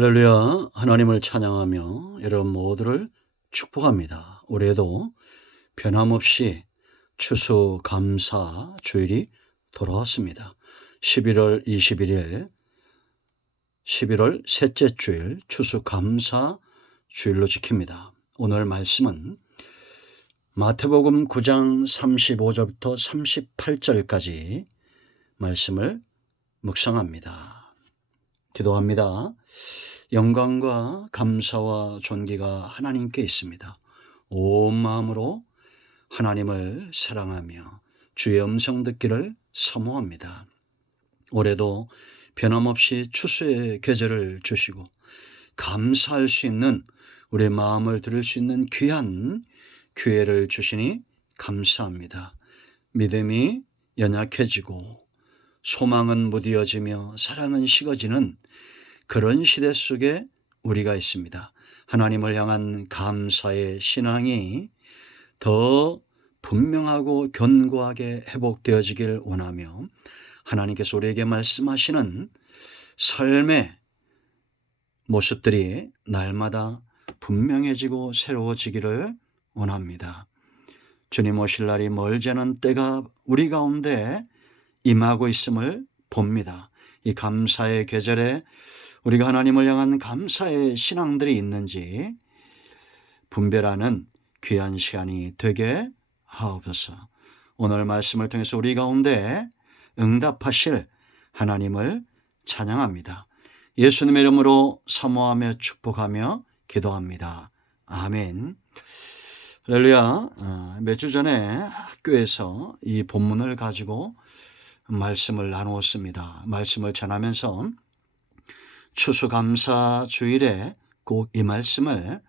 할렐루야, 하나님을 찬양하며 여러분 모두를 축복합니다. 올해도 변함없이 추수감사 주일이 돌아왔습니다. 11월 21일 11월 셋째 주일 추수감사 주일로 지킵니다. 오늘 말씀은 마태복음 9장 35절부터 38절까지 말씀을 묵상합니다. 기도합니다. 영광과 감사와 존귀가 하나님께 있습니다. 온 마음으로 하나님을 사랑하며 주의 음성 듣기를 사모합니다. 올해도 변함없이 추수의 계절을 주시고 감사할 수 있는 우리의 마음을 들을 수 있는 귀한 기회를 주시니 감사합니다. 믿음이 연약해지고 소망은 무뎌지며 사랑은 식어지는 그런 시대 속에 우리가 있습니다. 하나님을 향한 감사의 신앙이 더 분명하고 견고하게 회복되어지길 원하며 하나님께서 우리에게 말씀하시는 삶의 모습들이 날마다 분명해지고 새로워지기를 원합니다. 주님 오실 날이 멀지 않은 때가 우리 가운데 임하고 있음을 봅니다. 이 감사의 계절에 우리가 하나님을 향한 감사의 신앙들이 있는지 분별하는 귀한 시간이 되게 하옵소서. 오늘 말씀을 통해서 우리 가운데 응답하실 하나님을 찬양합니다. 예수님의 이름으로 사모하며 축복하며 기도합니다. 아멘. 할렐루야. 몇 주 전에 학교에서 이 본문을 가지고 말씀을 나누었습니다. 말씀을 전하면서 추수감사 주일에 꼭 이 말씀을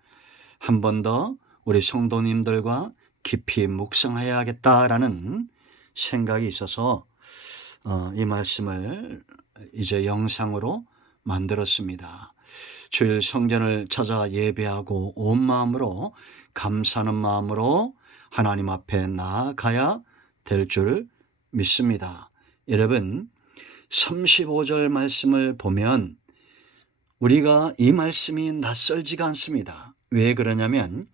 한 번 더 우리 성도님들과 깊이 묵상해야겠다라는 생각이 있어서 이 말씀을 이제 영상으로 만들었습니다. 주일 성전을 찾아 예배하고 온 마음으로 감사하는 마음으로 하나님 앞에 나아가야 될 줄 믿습니다. 여러분 35절 말씀을 보면 우리가 이 말씀이 낯설지가 않습니다. 왜 그러냐면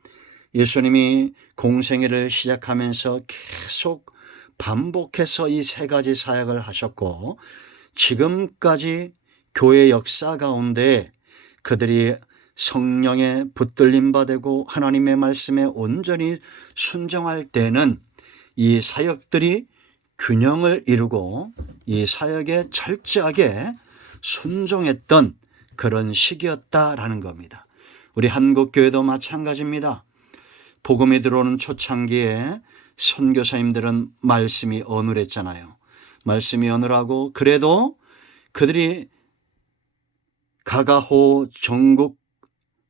예수님이 공생애를 시작하면서 계속 반복해서 이 세 가지 사역을 하셨고 지금까지 교회 역사 가운데 그들이 성령에 붙들림 받고 하나님의 말씀에 온전히 순종할 때는 이 사역들이 균형을 이루고 이 사역에 철저하게 순종했던 그런 시기였다라는 겁니다. 우리 한국교회도 마찬가지입니다. 복음이 들어오는 초창기에 선교사님들은 말씀이 어눌했잖아요. 말씀이 어눌하고 그래도 그들이 가가호 전국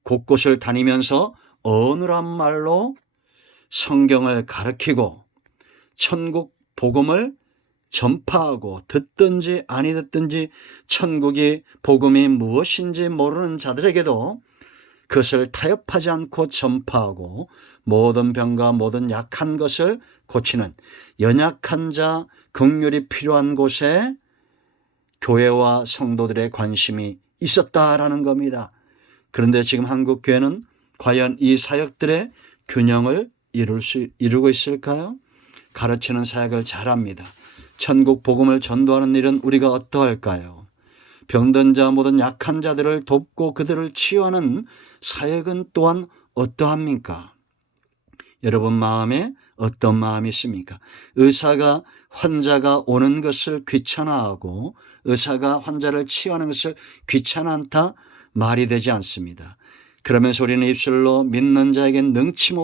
곳곳을 다니면서 어눌한 말로 성경을 가르치고 천국 복음을 전파하고 듣든지 아니 듣든지 천국이 복음이 무엇인지 모르는 자들에게도 그것을 타협하지 않고 전파하고 모든 병과 모든 약한 것을 고치는 연약한 자 긍휼이 필요한 곳에 교회와 성도들의 관심이 있었다라는 겁니다. 그런데 지금 한국교회는 과연 이 사역들의 균형을 이루고 있을까요? 가르치는 사역을 잘합니다. 천국 복음을 전도하는 일은 우리가 어떠할까요? 병든 자 모든 약한 자들을 돕고 그들을 치유하는 사역은 또한 어떠합니까? 여러분 마음에 어떤 마음이 있습니까? 의사가 환자가 오는 것을 귀찮아하고 의사가 환자를 치유하는 것을 귀찮아 않다 말이 되지 않습니다. 그러면서 우리는 입술로 믿는 자에겐 능치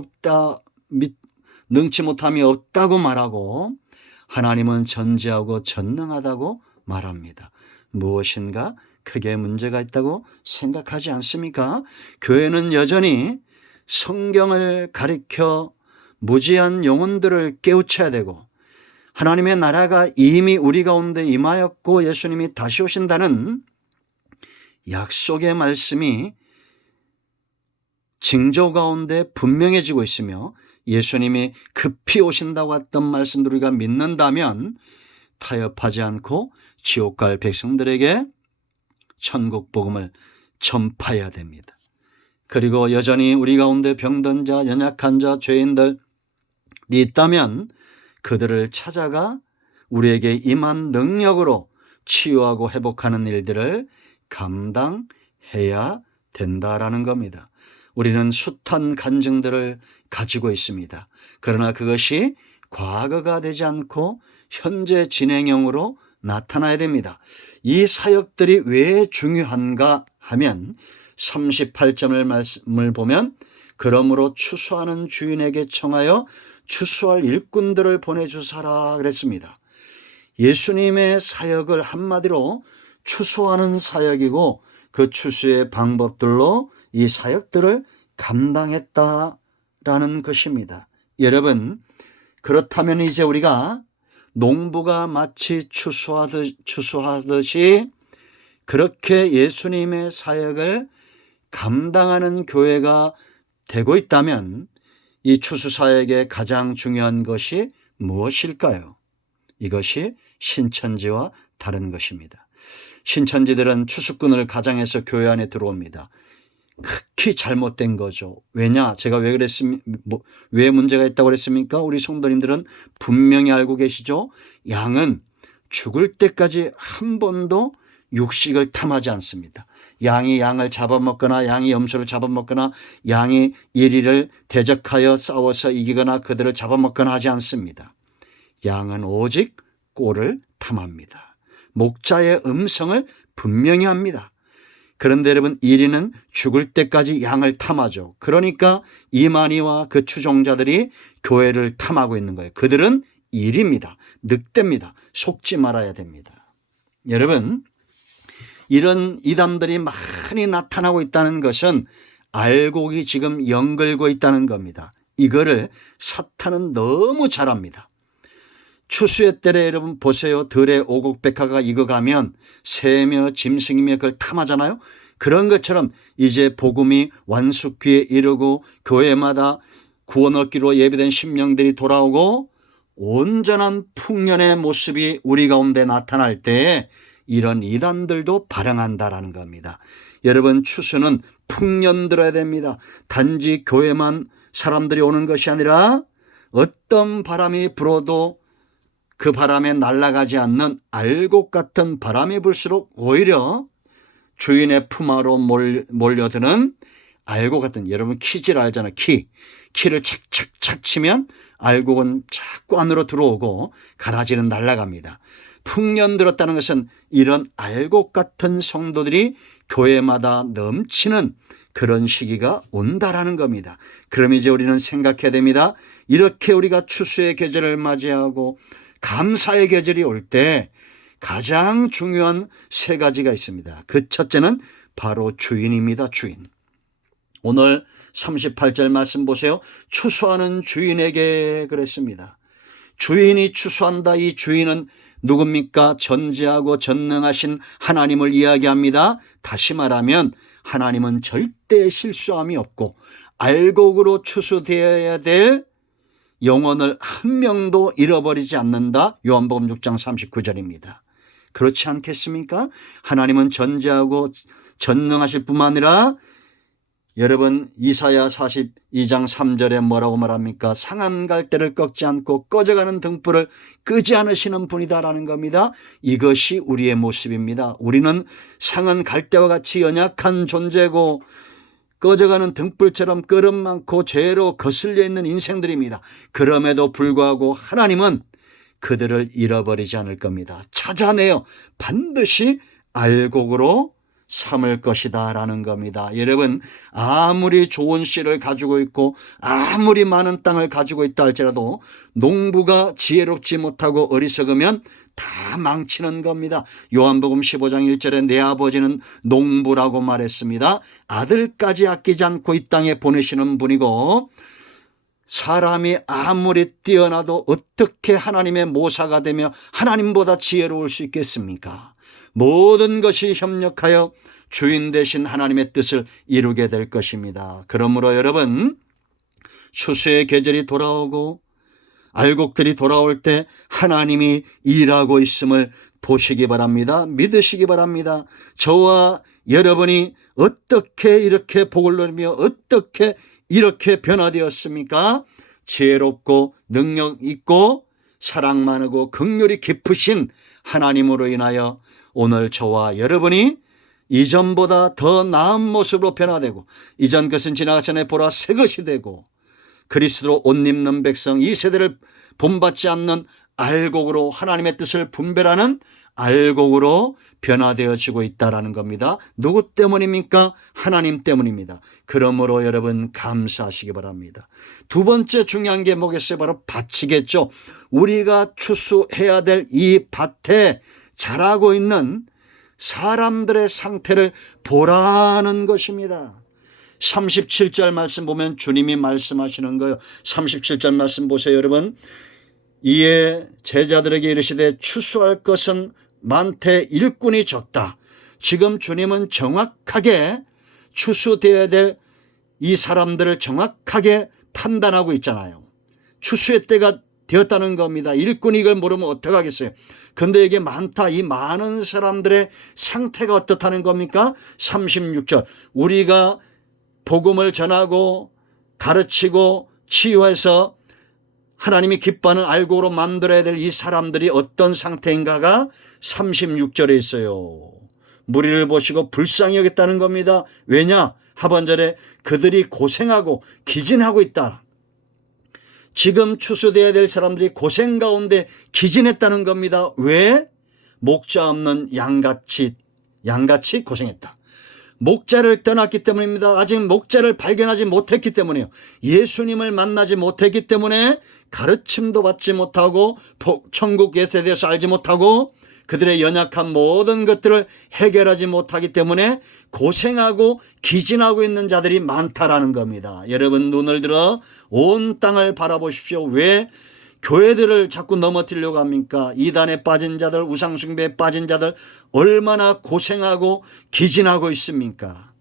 못함이 없다고 말하고 하나님은 전지하고 전능하다고 말합니다. 무엇인가 크게 문제가 있다고 생각하지 않습니까? 교회는 여전히 성경을 가리켜 무지한 영혼들을 깨우쳐야 되고 하나님의 나라가 이미 우리 가운데 임하였고 예수님이 다시 오신다는 약속의 말씀이 징조 가운데 분명해지고 있으며 예수님이 급히 오신다고 했던 말씀들을 우리가 믿는다면 타협하지 않고 지옥 갈 백성들에게 천국 복음을 전파해야 됩니다. 그리고 여전히 우리 가운데 병든 자, 연약한 자, 죄인들이 있다면 그들을 찾아가 우리에게 임한 능력으로 치유하고 회복하는 일들을 감당해야 된다라는 겁니다. 우리는 숱한 간증들을 가지고 있습니다. 그러나 그것이 과거가 되지 않고 현재 진행형으로 나타나야 됩니다. 이 사역들이 왜 중요한가 하면 38점을 말씀을 보면 그러므로 추수하는 주인에게 청하여 추수할 일꾼들을 보내주사라 그랬습니다. 예수님의 사역을 한마디로 추수하는 사역이고 그 추수의 방법들로 이 사역들을 감당했다라는 것입니다. 여러분, 그렇다면 이제 우리가 농부가 마치 추수하듯이 그렇게 예수님의 사역을 감당하는 교회가 되고 있다면 이 추수 사역의 가장 중요한 것이 무엇일까요? 이것이 신천지와 다른 것입니다. 신천지들은 추수꾼을 가장해서 교회 안에 들어옵니다. 극히 잘못된 거죠. 왜냐? 제가 왜 문제가 있다고 그랬습니까? 우리 성도님들은 분명히 알고 계시죠? 양은 죽을 때까지 한 번도 육식을 탐하지 않습니다. 양이 양을 잡아먹거나 양이 염소를 잡아먹거나 양이 이리를 대적하여 싸워서 이기거나 그들을 잡아먹거나 하지 않습니다. 양은 오직 꼴을 탐합니다. 목자의 음성을 분명히 합니다. 그런데 여러분, 이리는 죽을 때까지 양을 탐하죠. 그러니까 이만희와 그 추종자들이 교회를 탐하고 있는 거예요. 그들은 일입니다. 늑대입니다. 속지 말아야 됩니다. 여러분, 이런 이단들이 많이 나타나고 있다는 것은 알곡이 지금 연글고 있다는 겁니다. 이거를 사탄은 너무 잘합니다. 추수의 때에 여러분 보세요. 들에 오곡백화가 익어가면 새며 짐승이며 그걸 탐하잖아요. 그런 것처럼 이제 복음이 완숙기에 이르고 교회마다 구원 얻기로 예비된 심령들이 돌아오고 온전한 풍년의 모습이 우리 가운데 나타날 때에 이런 이단들도 발행한다라는 겁니다. 여러분, 추수는 풍년 들어야 됩니다. 단지 교회만 사람들이 오는 것이 아니라 어떤 바람이 불어도 그 바람에 날아가지 않는 알곡 같은 바람이 불수록 오히려 주인의 품하로 몰려드는 알곡 같은, 여러분 키질 알잖아요. 키를 착착착 치면 알곡은 자꾸 안으로 들어오고 가라지는 날아갑니다. 풍년 들었다는 것은 이런 알곡 같은 성도들이 교회마다 넘치는 그런 시기가 온다라는 겁니다. 그럼 이제 우리는 생각해야 됩니다. 이렇게 우리가 추수의 계절을 맞이하고 감사의 계절이 올 때 가장 중요한 세 가지가 있습니다. 그 첫째는 바로 주인입니다. 주인. 오늘 38절 말씀 보세요. 추수하는 주인에게 그랬습니다. 주인이 추수한다. 이 주인은 누굽니까? 전지하고 전능하신 하나님을 이야기합니다. 다시 말하면 하나님은 절대 실수함이 없고 알곡으로 추수되어야 될 영혼을 한 명도 잃어버리지 않는다. 요한복음 6장 39절입니다. 그렇지 않겠습니까? 하나님은 전지하고 전능하실 뿐만 아니라 여러분 이사야 42장 3절에 뭐라고 말합니까? 상한 갈대를 꺾지 않고 꺼져가는 등불을 끄지 않으시는 분이다라는 겁니다. 이것이 우리의 모습입니다. 우리는 상한 갈대와 같이 연약한 존재고 꺼져가는 등불처럼 끄름 많고 죄로 거슬려 있는 인생들입니다. 그럼에도 불구하고 하나님은 그들을 잃어버리지 않을 겁니다. 찾아내어 반드시 알곡으로 삼을 것이다 라는 겁니다. 여러분, 아무리 좋은 씨를 가지고 있고 아무리 많은 땅을 가지고 있다 할지라도 농부가 지혜롭지 못하고 어리석으면 다 망치는 겁니다. 요한복음 15장 1절에 내 아버지는 농부라고 말했습니다. 아들까지 아끼지 않고 이 땅에 보내시는 분이고 사람이 아무리 뛰어나도 어떻게 하나님의 모사가 되며 하나님보다 지혜로울 수 있겠습니까? 모든 것이 협력하여 주인 되신 하나님의 뜻을 이루게 될 것입니다. 그러므로 여러분, 추수의 계절이 돌아오고 알곡들이 돌아올 때 하나님이 일하고 있음을 보시기 바랍니다. 믿으시기 바랍니다. 저와 여러분이 어떻게 이렇게 복을 누리며 어떻게 이렇게 변화되었습니까? 지혜롭고 능력 있고 사랑 많고 긍휼이 깊으신 하나님으로 인하여 오늘 저와 여러분이 이전보다 더 나은 모습으로 변화되고, 이전 것은 지나가전에 보라 새 것이 되고, 그리스도로 옷 입는 백성, 이 세대를 본받지 않는 알곡으로 하나님의 뜻을 분별하는 알곡으로 변화되어지고 있다는 겁니다. 누구 때문입니까? 하나님 때문입니다. 그러므로 여러분 감사하시기 바랍니다. 두 번째 중요한 게 뭐겠어요? 바로 밭이겠죠. 우리가 추수해야 될 이 밭에 자라고 있는 사람들의 상태를 보라는 것입니다. 37절 말씀 보면 주님이 말씀하시는 거예요. 37절 말씀 보세요, 여러분. 이에 제자들에게 이르시되 추수할 것은 많되 일꾼이 적다. 지금 주님은 정확하게 추수되어야 될 이 사람들을 정확하게 판단하고 있잖아요. 추수의 때가 되었다는 겁니다. 일꾼이 이걸 모르면 어떡하겠어요. 그런데 이게 많다. 이 많은 사람들의 상태가 어떻다는 겁니까? 36절. 우리가 복음을 전하고 가르치고 치유해서 하나님이 기뻐하는 알곡으로 만들어야 될 이 사람들이 어떤 상태인가가 36절에 있어요. 무리를 보시고 불쌍히 여겼다는 겁니다. 왜냐? 하반절에 그들이 고생하고 기진하고 있다. 지금 추수되어야 될 사람들이 고생 가운데 기진했다는 겁니다. 왜? 목자 없는 양같이 고생했다. 목자를 떠났기 때문입니다. 아직 목자를 발견하지 못했기 때문에요. 예수님을 만나지 못했기 때문에 가르침도 받지 못하고 천국 예수에 대해서 알지 못하고 그들의 연약한 모든 것들을 해결하지 못하기 때문에 고생하고 기진하고 있는 자들이 많다라는 겁니다. 여러분 눈을 들어 온 땅을 바라보십시오. 왜 교회들을 자꾸 넘어뜨리려고 합니까? 이단에 빠진 자들, 우상숭배에 빠진 자들 얼마나 고생하고 기진하고 있습니까?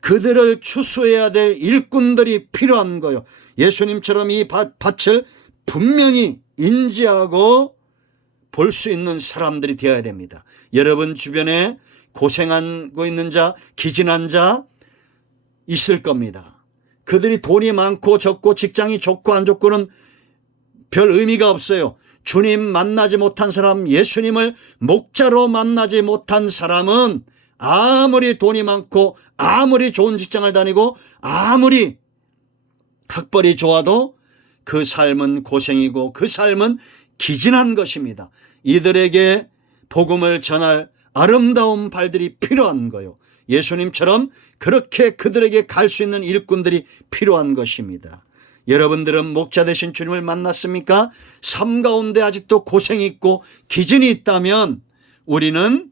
그들을 추수해야 될 일꾼들이 필요한 거예요. 예수님처럼 이 밭을 분명히 인지하고 볼 수 있는 사람들이 되어야 됩니다. 여러분 주변에 고생하고 있는 자, 기진한 자 있을 겁니다. 그들이 돈이 많고 적고 직장이 좋고 안 좋고는 별 의미가 없어요. 주님 만나지 못한 사람, 예수님을 목자로 만나지 못한 사람은 아무리 돈이 많고 아무리 좋은 직장을 다니고 아무리 학벌이 좋아도 그 삶은 고생이고 그 삶은 기진한 것입니다. 이들에게 복음을 전할 아름다운 발들이 필요한 거예요. 예수님처럼 그렇게 그들에게 갈 수 있는 일꾼들이 필요한 것입니다. 여러분들은 목자 되신 주님을 만났습니까? 삶 가운데 아직도 고생이 있고 기진이 있다면 우리는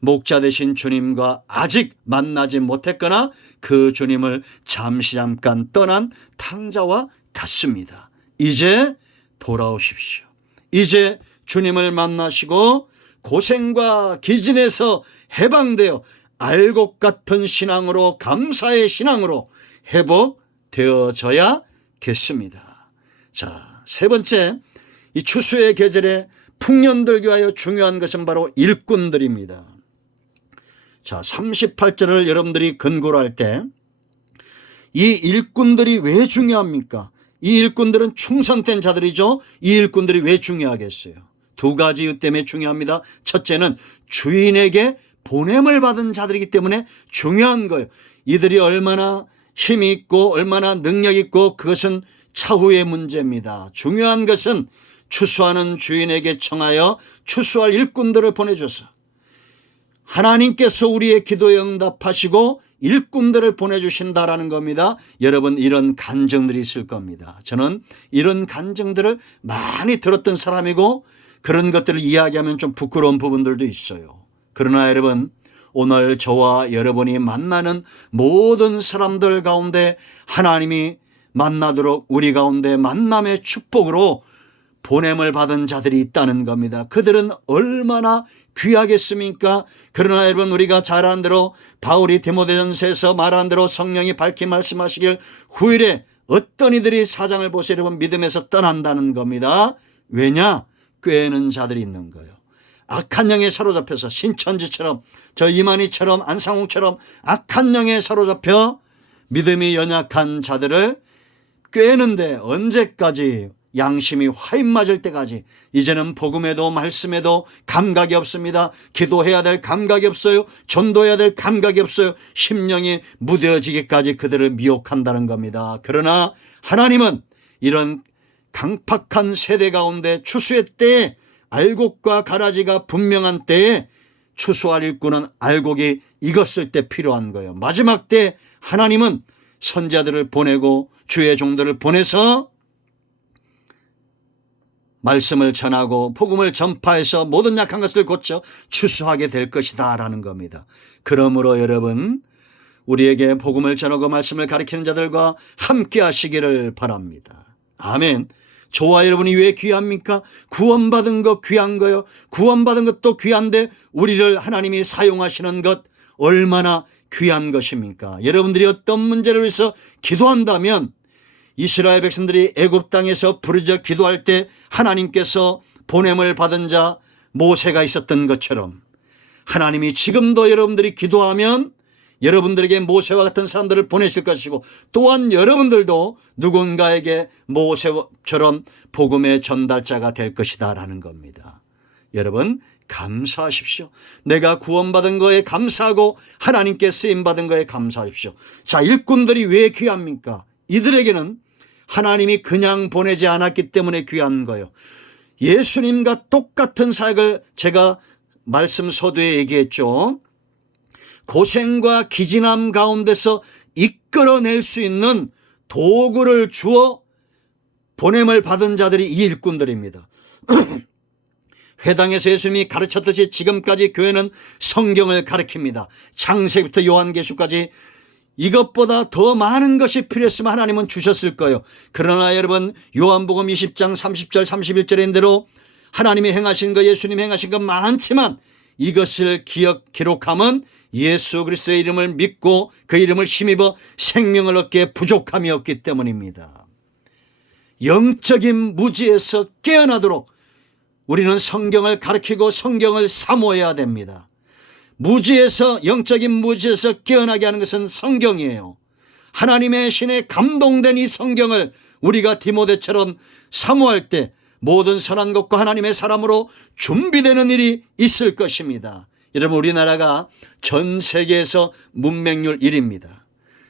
목자 되신 주님과 아직 만나지 못했거나 그 주님을 잠깐 떠난 탕자와 같습니다. 이제 돌아오십시오. 이제 주님을 만나시고 고생과 기진에서 해방되어 알곡 같은 신앙으로, 감사의 신앙으로 회복되어져야겠습니다. 자, 세 번째, 이 추수의 계절에 풍년들기 위하여 중요한 것은 바로 일꾼들입니다. 자, 38절을 여러분들이 근거로 할 때 이 일꾼들이 왜 중요합니까? 이 일꾼들은 충성된 자들이죠. 이 일꾼들이 왜 중요하겠어요? 두 가지 이유 때문에 중요합니다. 첫째는 주인에게 보냄을 받은 자들이기 때문에 중요한 거예요. 이들이 얼마나 힘이 있고 얼마나 능력 있고 그것은 차후의 문제입니다. 중요한 것은 추수하는 주인에게 청하여 추수할 일꾼들을 보내줘서 하나님께서 우리의 기도에 응답하시고 일꾼들을 보내주신다라는 겁니다. 여러분 이런 간증들이 있을 겁니다. 저는 이런 간증들을 많이 들었던 사람이고 그런 것들을 이야기하면 좀 부끄러운 부분들도 있어요. 그러나 여러분 오늘 저와 여러분이 만나는 모든 사람들 가운데 하나님이 만나도록 우리 가운데 만남의 축복으로 보냄을 받은 자들이 있다는 겁니다. 그들은 얼마나 귀하겠습니까? 그러나 여러분 우리가 잘 아는 대로 바울이 디모데전서에서 말하는 대로 성령이 밝히 말씀하시길 후일에 어떤 이들이 사장을 보세요. 여러분 믿음에서 떠난다는 겁니다. 왜냐? 꾀는 자들이 있는 거예요. 악한 영에 사로잡혀서 신천지처럼 저 이만희처럼 안상홍처럼 악한 영에 사로잡혀 믿음이 연약한 자들을 꿰는데 언제까지, 양심이 화인 맞을 때까지. 이제는 복음에도 말씀에도 감각이 없습니다. 기도해야 될 감각이 없어요. 전도해야 될 감각이 없어요. 심령이 무뎌지기까지 그들을 미혹한다는 겁니다. 그러나 하나님은 이런 강팍한 세대 가운데 추수의 때에 알곡과 가라지가 분명한 때에 추수할 일꾼은 알곡이 익었을 때 필요한 거예요. 마지막 때 하나님은 선자들을 보내고 주의 종들을 보내서 말씀을 전하고 복음을 전파해서 모든 약한 것을 고쳐 추수하게 될 것이다 라는 겁니다. 그러므로 여러분, 우리에게 복음을 전하고 말씀을 가르치는 자들과 함께 하시기를 바랍니다. 아멘. 저와 여러분이 왜 귀합니까? 구원받은 것 귀한 거요. 구원받은 것도 귀한데 우리를 하나님이 사용하시는 것 얼마나 귀한 것입니까? 여러분들이 어떤 문제를 위해서 기도한다면 이스라엘 백성들이 애굽 땅에서 부르짖어 기도할 때 하나님께서 보냄을 받은 자 모세가 있었던 것처럼 하나님이 지금도 여러분들이 기도하면 여러분들에게 모세와 같은 사람들을 보내실 것이고, 또한 여러분들도 누군가에게 모세처럼 복음의 전달자가 될 것이다 라는 겁니다. 여러분 감사하십시오. 내가 구원받은 거에 감사하고 하나님께 쓰임받은 거에 감사하십시오. 자, 일꾼들이 왜 귀합니까? 이들에게는 하나님이 그냥 보내지 않았기 때문에 귀한 거예요. 예수님과 똑같은 사역을 제가 말씀 서두에 얘기했죠. 고생과 기진함 가운데서 이끌어낼 수 있는 도구를 주어 보냄을 받은 자들이 이 일꾼들입니다. 회당에서 예수님이 가르쳤듯이 지금까지 교회는 성경을 가르칩니다. 창세기부터 요한계시까지. 이것보다 더 많은 것이 필요했으면 하나님은 주셨을 거예요. 그러나 여러분, 요한복음 20장 30절 31절인 대로 하나님이 행하신 것, 예수님이 행하신 것 많지만 이것을 기록함은 예수 그리스도의 이름을 믿고 그 이름을 힘입어 생명을 얻기에 부족함이 없기 때문입니다. 영적인 무지에서 깨어나도록 우리는 성경을 가르치고 성경을 사모해야 됩니다. 무지에서, 영적인 무지에서 깨어나게 하는 것은 성경이에요. 하나님의 신에 감동된 이 성경을 우리가 디모데처럼 사모할 때 모든 선한 것과 하나님의 사람으로 준비되는 일이 있을 것입니다. 여러분, 우리나라가 전 세계에서 문맹률 1위입니다.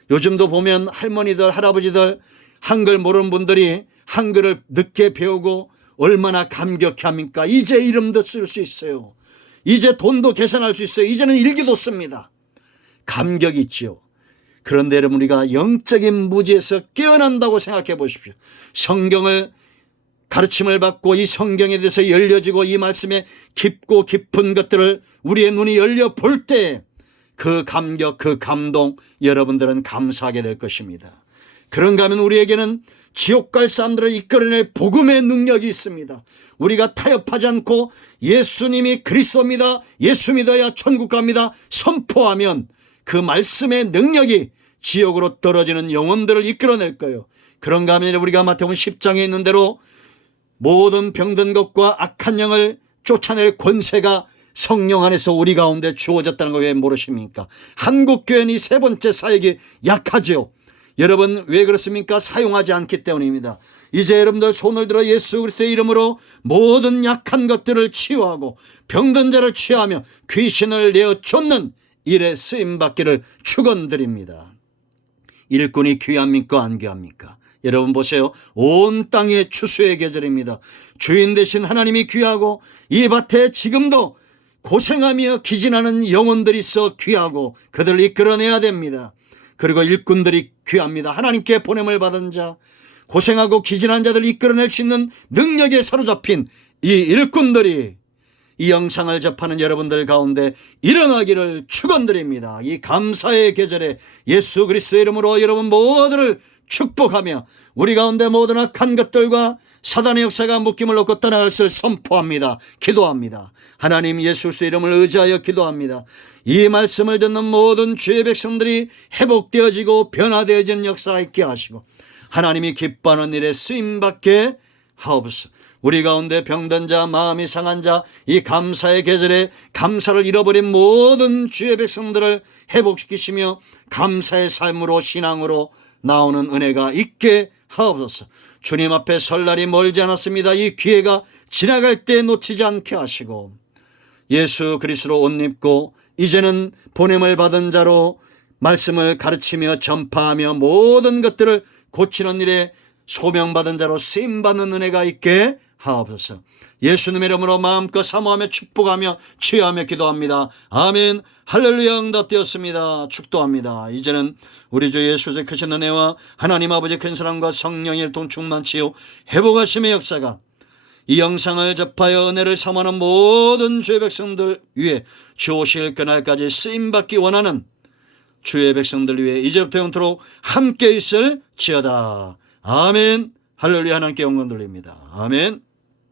요즘도 보면 할머니들, 할아버지들, 한글 모르는 분들이 한글을 늦게 배우고 얼마나 감격해합니까? 이제 이름도 쓸 수 있어요. 이제 돈도 계산할 수 있어요. 이제는 일기도 씁니다. 감격이 있죠. 그런데 여러분, 우리가 영적인 무지에서 깨어난다고 생각해 보십시오. 성경을 가르침을 받고 이 성경에 대해서 열려지고 이 말씀에 깊고 깊은 것들을 우리의 눈이 열려 볼 때 그 감격, 그 감동, 여러분들은 감사하게 될 것입니다. 그런가 하면 우리에게는 지옥 갈 사람들을 이끌어낼 복음의 능력이 있습니다. 우리가 타협하지 않고 예수님이 그리스도입니다, 예수 믿어야 천국 갑니다 선포하면 그 말씀의 능력이 지옥으로 떨어지는 영혼들을 이끌어낼 거예요. 그런가 하면 우리가 마태복음 10장에 있는 대로 모든 병든 것과 악한 영을 쫓아낼 권세가 성령 안에서 우리 가운데 주어졌다는 거 왜 모르십니까? 한국교회는 이 세 번째 사역이 약하죠. 여러분, 왜 그렇습니까? 사용하지 않기 때문입니다. 이제 여러분들 손을 들어 예수 그리스도의 이름으로 모든 약한 것들을 치유하고 병든 자를 치유하며 귀신을 내어 쫓는 일에 쓰임받기를 축원드립니다. 일꾼이 귀합니까, 안 귀합니까? 여러분 보세요. 온 땅의 추수의 계절입니다. 주인 되신 하나님이 귀하고 이 밭에 지금도 고생하며 기진하는 영혼들이 있어 귀하고 그들을 이끌어내야 됩니다. 그리고 일꾼들이 귀합니다. 하나님께 보냄을 받은 자, 고생하고 기진한 자들을 이끌어낼 수 있는 능력에 사로잡힌 이 일꾼들이 이 영상을 접하는 여러분들 가운데 일어나기를 축원드립니다. 이 감사의 계절에 예수 그리스도의 이름으로 여러분 모두를 축복하며 우리 가운데 모든 악한 것들과 사단의 역사가 묶임을 놓고 떠나갈 것을 선포합니다. 기도합니다. 하나님 예수 그리스도의 이름을 의지하여 기도합니다. 이 말씀을 듣는 모든 주의 백성들이 회복되어지고 변화되어지는 역사가 있게 하시고 하나님이 기뻐하는 일에 쓰임받게 하옵소서. 우리 가운데 병든 자, 마음이 상한 자, 이 감사의 계절에 감사를 잃어버린 모든 주의 백성들을 회복시키시며 감사의 삶으로, 신앙으로 나오는 은혜가 있게 하옵소서. 주님 앞에 설 날이 멀지 않았습니다. 이 기회가 지나갈 때 놓치지 않게 하시고, 예수 그리스도로 옷 입고 이제는 보냄을 받은 자로 말씀을 가르치며 전파하며 모든 것들을 고치는 일에 소명받은 자로 쓰임받는 은혜가 있게 하옵소서. 예수님의 이름으로 마음껏 사모하며 축복하며 치유하며 기도합니다. 아멘. 할렐루야. 응답되었습니다. 축도합니다. 이제는 우리 주 예수의 크신 은혜와 하나님 아버지의 큰 사랑과 성령의 일통 충만 치유 회복하심의 역사가 이 영상을 접하여 은혜를 삼하는 모든 주의 백성들 위해 주 오실 그날까지 쓰임받기 원하는 주의 백성들 위해 이제부터 영토록 함께 있을 지어다. 아멘. 할렐루야. 하나님께 영광 돌립니다. 아멘.